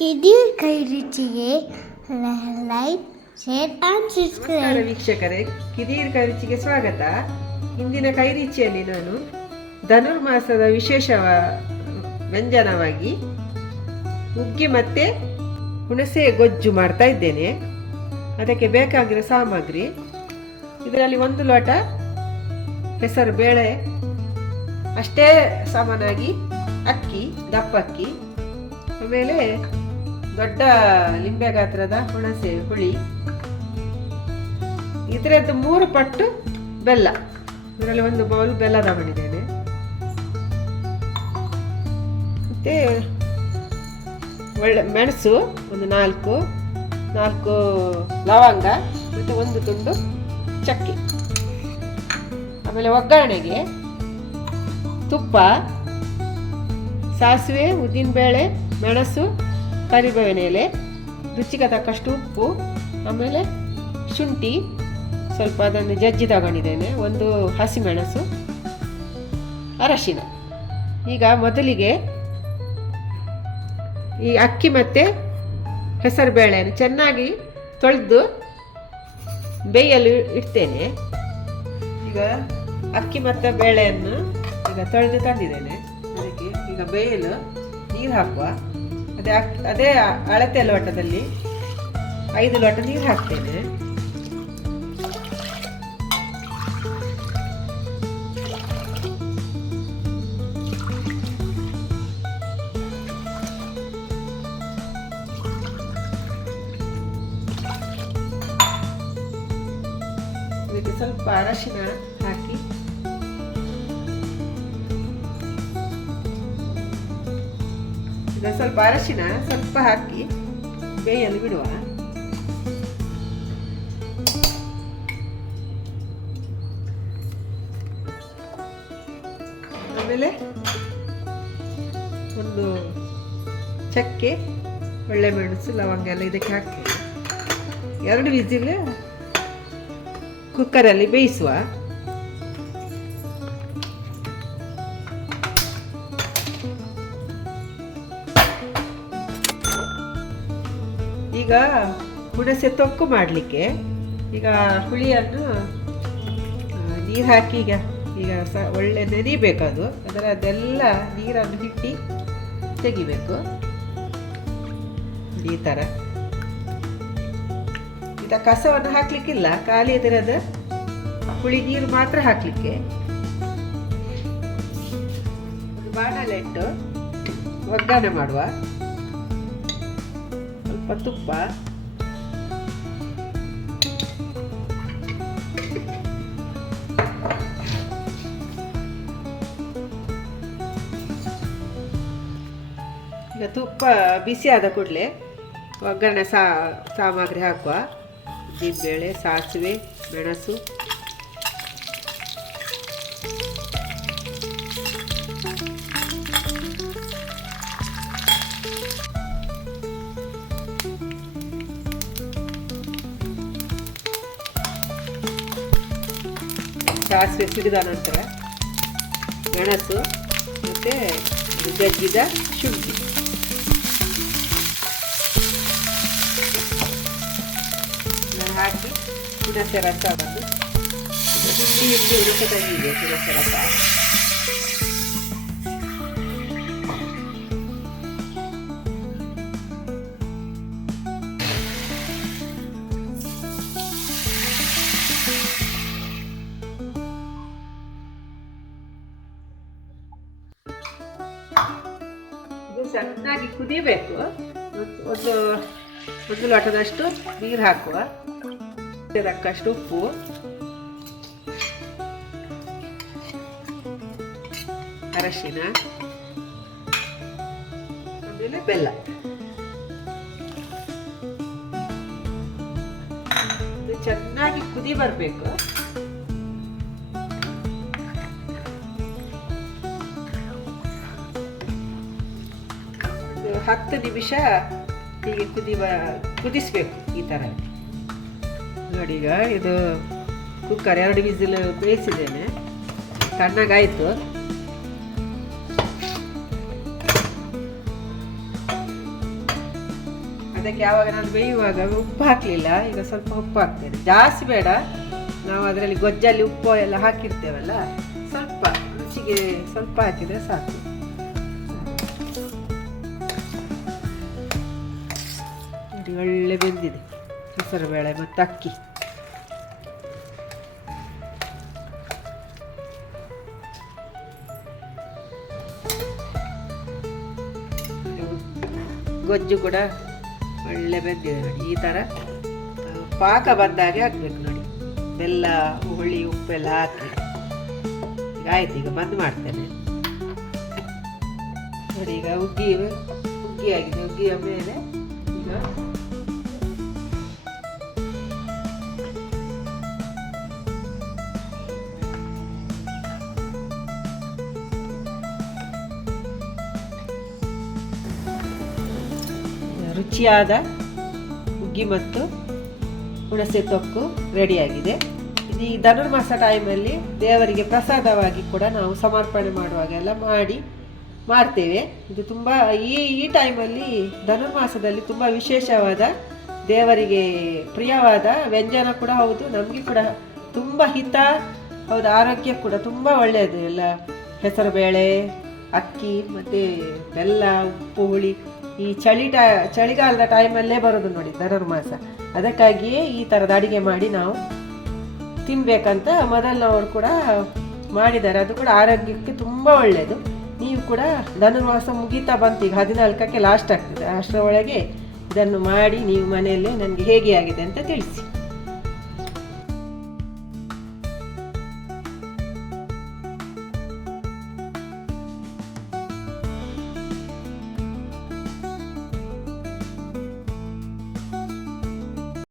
ಕಿದಿರ್ ಕೈ ರುಚಿಗೆ like share and ನಮಸ್ಕಾರ ಸಬ್ಸ್ಕ್ರೈಬ್. ವೀಕ್ಷಕರೇ, ಕಿದೀರ್ ಕೈ ರುಚಿಗೆ ಸ್ವಾಗತ. ಇಂದಿನ ಕೈ ರುಚಿಯಲ್ಲಿ ನಾನು ಧನುರ್ಮಾಸದ ವಿಶೇಷ ವ್ಯಂಜನವಾಗಿ ಹುಗ್ಗಿ ಮತ್ತು ಹುಣಸೆ ಗೊಜ್ಜು ಮಾಡ್ತಾ ಇದ್ದೇನೆ. ಅದಕ್ಕೆ ಬೇಕಾಗಿರೋ ಸಾಮಗ್ರಿ ಇದರಲ್ಲಿ 1 ಲೋಟ ಹೆಸರು ಬೇಳೆ, ಅಷ್ಟೇ ಸಮಾನಾಗಿ ಅಕ್ಕಿ, ದಪ್ಪಕ್ಕಿ, ಆಮೇಲೆ ದೊಡ್ಡ ಲಿಂಬೆ ಗಾತ್ರದ ಹುಣಸೆ ಹುಳಿ, ಇದರದ್ದು 3 ಪಟ್ಟು ಬೆಲ್ಲ. ಇದರಲ್ಲಿ 1 ಬೌಲ್ ಬೆಲ್ಲ ತಗೊಂಡಿದ್ದೇನೆ. ಮತ್ತೆ ಒಳ್ಳೆ ಮೆಣಸು ಒಂದು 4 ಲವಂಗ ಮತ್ತು 1 ತುಂಡು ಚಕ್ಕೆ. ಆಮೇಲೆ ಒಗ್ಗರಣೆಗೆ ತುಪ್ಪ, ಸಾಸಿವೆ, ಉದ್ದಿನಬೇಳೆ, ಮೆಣಸು, ಕರಿಬೇವಿನ ಎಲೆ, ರುಚಿಗೆ ತಕ್ಕಷ್ಟು ಉಪ್ಪು, ಆಮೇಲೆ ಶುಂಠಿ ಸ್ವಲ್ಪ ಅದನ್ನು ಜಜ್ಜಿ ತಗೊಂಡಿದ್ದೇನೆ, 1 ಹಸಿಮೆಣಸು, ಅರಶಿನ. ಈಗ ಮೊದಲಿಗೆ ಈ ಅಕ್ಕಿ ಮತ್ತು ಹೆಸರು ಬೇಳೆಯನ್ನು ಚೆನ್ನಾಗಿ ತೊಳೆದು ಬೇಯಲು ಇಡ್ತೇನೆ. ಈಗ ಅಕ್ಕಿ ಮತ್ತು ಬೇಳೆಯನ್ನು ಈಗ ತೊಳೆದು ತಂದಿದ್ದೇನೆ. ಅದಕ್ಕೆ ಈಗ ಬೇಯಲು ನೀರು ಹಾಕುವ. ಅದೇ ಅಳತೆ ಲೋಟದಲ್ಲಿ 5 ಲೋಟ ನೀರು ಹಾಕ್ತೇನೆ. ಇದಕ್ಕೆ ಸ್ವಲ್ಪ ಅರಶಿನ ಹಾಕಿ ಸ್ವಲ್ಪ ಅರಶಿನ ಸ್ವಲ್ಪ ಹಾಕಿ ಬೇಯಲು ಬಿಡುವ. ಆಮೇಲೆ 1 ಚಕ್ಕೆ, ಒಳ್ಳೆ ಮೆಣಸು, ಲವಂಗ ಎಲ್ಲ ಇದಕ್ಕೆ ಹಾಕ್ತೇನೆ. 2 ವಿಸಿಲ್ ಕುಕ್ಕರಲ್ಲಿ ಬೇಯಿಸುವ. ಈಗ ಹುಣಸೆ ತೊಕ್ಕು ಮಾಡಲಿಕ್ಕೆ ಈಗ ಹುಳಿಯನ್ನು ನೀರು ಹಾಕಿ ಈಗ ಒಳ್ಳೆ ನೆನಿಬೇಕು. ಅದೆಲ್ಲ ನೀರನ್ನು ಹಿಟ್ಟಿ ತೆಗಿಬೇಕು. ಈ ಥರ ಕಸವನ್ನು ಹಾಕ್ಲಿಕ್ಕಿಲ್ಲ, ಖಾಲಿ ಇದರದ ಹುಳಿ ನೀರು ಮಾತ್ರ ಹಾಕ್ಲಿಕ್ಕೆ. ಒಂದು ಬಾಣಲೆ ಇಟ್ಟು ಒಗ್ಗರಣೆ ಮಾಡುವ. ಸ್ವಲ್ಪ ತುಪ್ಪ, ಈಗ ತುಪ್ಪ ಬಿಸಿ ಆದ ಕೂಡಲೇ ಒಗ್ಗರಣೆ ಸಾಮಗ್ರಿ ಹಾಕುವ. ಉದ್ದಿನಬೇಳೆ, ಸಾಸಿವೆ, ಮೆಣಸು, ಸಾಸಿವೆ ಸಿಡಿದ ನಂತರ ಮೆಣಸು ಮತ್ತು ಜಜ್ಜಿದ ಶುಂಠಿ, ಹಾಕಿ ಹುಣಸೆ ರಸವನ್ನು ಹಿಂಡಿ ಹುಣಸೆ ತಂದಿದೆ. ಹುಣಸೆ ರಸ ಇದು ಚೆನ್ನಾಗಿ ಕುದಿಬೇಕು. ಒಂದು ಲೋಟದಷ್ಟು ನೀರು ಹಾಕುವ. ತಕ್ಕಷ್ಟು ಉಪ್ಪು, ಅರಶಿನ, ಆಮೇಲೆ ಬೆಲ್ಲ. ಇದು ಚೆನ್ನಾಗಿ ಕುದಿ ಬರಬೇಕು. 10 ನಿಮಿಷ ಹೀಗೆ ಕುದಿಸ್ಬೇಕು. ಈ ಥರ ನೋಡಿ. ಈಗ ಇದು ಕುಕ್ಕರ್ 2 ವಿಸಿಲ್ ಬೇಯಿಸಿದ್ದೇನೆ, ತಣ್ಣಗಾಯಿತು. ಇದಕ್ಕೆ ಯಾವಾಗ ನಾನು ಬೇಯುವಾಗ ಉಪ್ಪು ಹಾಕಲಿಲ್ಲ, ಈಗ ಸ್ವಲ್ಪ ಉಪ್ಪು ಹಾಕ್ತೇನೆ, ಜಾಸ್ತಿ ಬೇಡ. ನಾವು ಅದರಲ್ಲಿ ಗೊಜ್ಜಲ್ಲಿ ಉಪ್ಪು ಎಲ್ಲ ಹಾಕಿರ್ತೇವಲ್ಲ, ಸ್ವಲ್ಪ ರುಚಿಗೆ ಸ್ವಲ್ಪ ಹಾಕಿದರೆ ಸಾಕು. ನೋಡಿ ಒಳ್ಳೆ ಬೆಂದಿದೆ ಹೆಸರುಬೇಳೆ ಮತ್ತು ಅಕ್ಕಿ. ಗೊಜ್ಜು ಕೂಡ ಒಳ್ಳೆ ಬೆಂದಿದೆ ನೋಡಿ. ಈ ಥರ ಪಾಕ ಬಂದಾಗೆ ಹಾಕ್ಬೇಕು ನೋಡಿ, ಬೆಲ್ಲ ಹುಳಿ ಉಪ್ಪೆಲ್ಲ ಹಾಕಿ. ಈಗ ಆಯ್ತು, ಈಗ ಬಂದ್ ಮಾಡ್ತೇನೆ ನೋಡಿ. ಈಗ ಉಗ್ಗಿ ಆಗಿದೆ. ಉಗ್ಗಿಯ ಮೇಲೆ ಈಗ ರುಚಿಯಾದ ಹುಗ್ಗಿ ಮತ್ತು ಹುಣಸೆ ತೊಕ್ಕು ರೆಡಿಯಾಗಿದೆ. ಇದು ಈ ಧನುರ್ಮಾಸ ಟೈಮಲ್ಲಿ ದೇವರಿಗೆ ಪ್ರಸಾದವಾಗಿ ಕೂಡ ನಾವು ಸಮರ್ಪಣೆ ಮಾಡುವಾಗೆಲ್ಲ ಮಾಡ್ತೇವೆ. ಇದು ತುಂಬ ಈ ಟೈಮಲ್ಲಿ ಧನುರ್ಮಾಸದಲ್ಲಿ ತುಂಬ ವಿಶೇಷವಾದ ದೇವರಿಗೆ ಪ್ರಿಯವಾದ ವ್ಯಂಜನ ಕೂಡ ಹೌದು, ನಮಗೆ ಕೂಡ ತುಂಬ ಹಿತ ಹೌದು, ಆರೋಗ್ಯ ಕೂಡ ತುಂಬ ಒಳ್ಳೆಯದು. ಎಲ್ಲ ಹೆಸರುಬೇಳೆ, ಅಕ್ಕಿ ಮತ್ತು ಬೆಲ್ಲ, ಉಪ್ಪು, ಹುಳಿ ಈ ಚಳಿಗಾಲದ ಟೈಮಲ್ಲೇ ಬರೋದು ನೋಡಿ ಧನುರ್ಮಾಸ. ಅದಕ್ಕಾಗಿಯೇ ಈ ಥರದ ಅಡಿಗೆ ಮಾಡಿ ನಾವು ತಿನ್ನಬೇಕಂತ ಮೊದಲಿನವರು ಕೂಡ ಮಾಡಿದ್ದಾರೆ. ಅದು ಕೂಡ ಆರೋಗ್ಯಕ್ಕೆ ತುಂಬ ಒಳ್ಳೆಯದು. ನೀವು ಕೂಡ ಧನುರ್ಮಾಸ ಮುಗೀತಾ ಬಂತು, ಈಗ 14ಕ್ಕೆ ಲಾಸ್ಟ್ ಆಗ್ತದೆ. ಅಷ್ಟರ ಒಳಗೆ ಇದನ್ನು ಮಾಡಿ ನೀವು ಮನೆಯಲ್ಲೇ ನನಗೆ ಹೇಗೆ ಆಗಿದೆ ಅಂತ ತಿಳಿಸಿ.